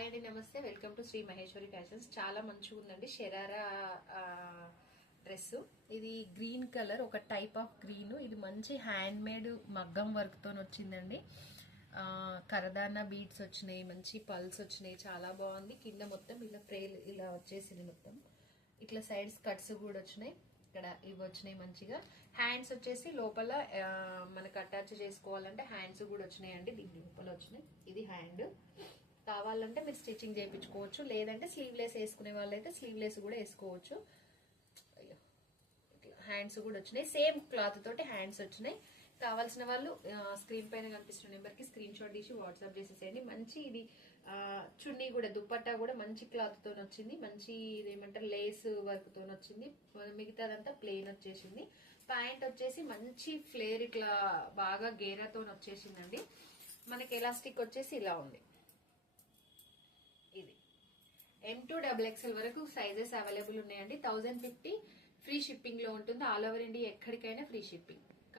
Hi అండి, నమస్తే. Welcome to Shri Maheshwari fashions. చాలా మంచిగా ఉందండి షరారా డ్రెస్. ఇది గ్రీన్ కలర్, ఒక టైప్ ఆఫ్ గ్రీన్. ఇది మంచి హ్యాండ్ మేడ్ మగ్గం వర్క్ తో వచ్చిందండి. కరదానా బీడ్స్ వచ్చినాయి, మంచి పల్స్ వచ్చినాయి, చాలా బాగుంది. కింద మొత్తం ఇలా ఫ్రేల్ ఇలా వచ్చేసింది, మొత్తం ఇట్లా సైడ్స్ కట్స్ కూడా వచ్చినాయి. ఇక్కడ ఇవి వచ్చినాయి మంచిగా. హ్యాండ్స్ వచ్చేసి లోపల మనకు అటాచ్ చేసుకోవాలంటే హ్యాండ్స్ కూడా వచ్చినాయండి, దీని లోపల వచ్చినాయి. ఇది హ్యాండ్. కావాలంటే మీరు స్టిచ్చింగ్ చేయించుకోవచ్చు, లేదంటే స్లీవ్లెస్ వేసుకునే వాళ్ళైతే స్లీవ్లెస్ కూడా వేసుకోవచ్చు. అయ్యో, ఇట్లా హ్యాండ్స్ కూడా వచ్చినాయి, సేమ్ క్లాత్ తోటి హ్యాండ్స్ వచ్చినాయి. కావాల్సిన వాళ్ళు స్క్రీన్ పైన కనిపిస్తున్న నెంబర్ కి స్క్రీన్ షాట్ తీసి వాట్సాప్ చేసేసేయండి. మంచి ఇది చున్నీ కూడా, దుప్పట్టా కూడా మంచి క్లాత్ తో వచ్చింది. మంచి ఇదేమంటారు లేస్ వర్క్ తో వచ్చింది. మిగతాదంతా ప్లెయిన్ వచ్చేసింది. ప్యాంట్ వచ్చేసి మంచి ఫ్లేర్ ఇట్లా బాగా గేరాతో వచ్చేసిందండి. మనకి ఎలాస్టిక్ వచ్చేసి ఇలా ఉంది. ఇది M2 XXL వరకు సైజెస్ అవైలబుల్ ఉన్నాయండి. 1050 ఫ్రీ షిప్పింగ్ లో ఉంటుంది. ఆల్ ఓవర్ ఇండియా ఎక్కడికైనా ఫ్రీ షిప్పింగ్.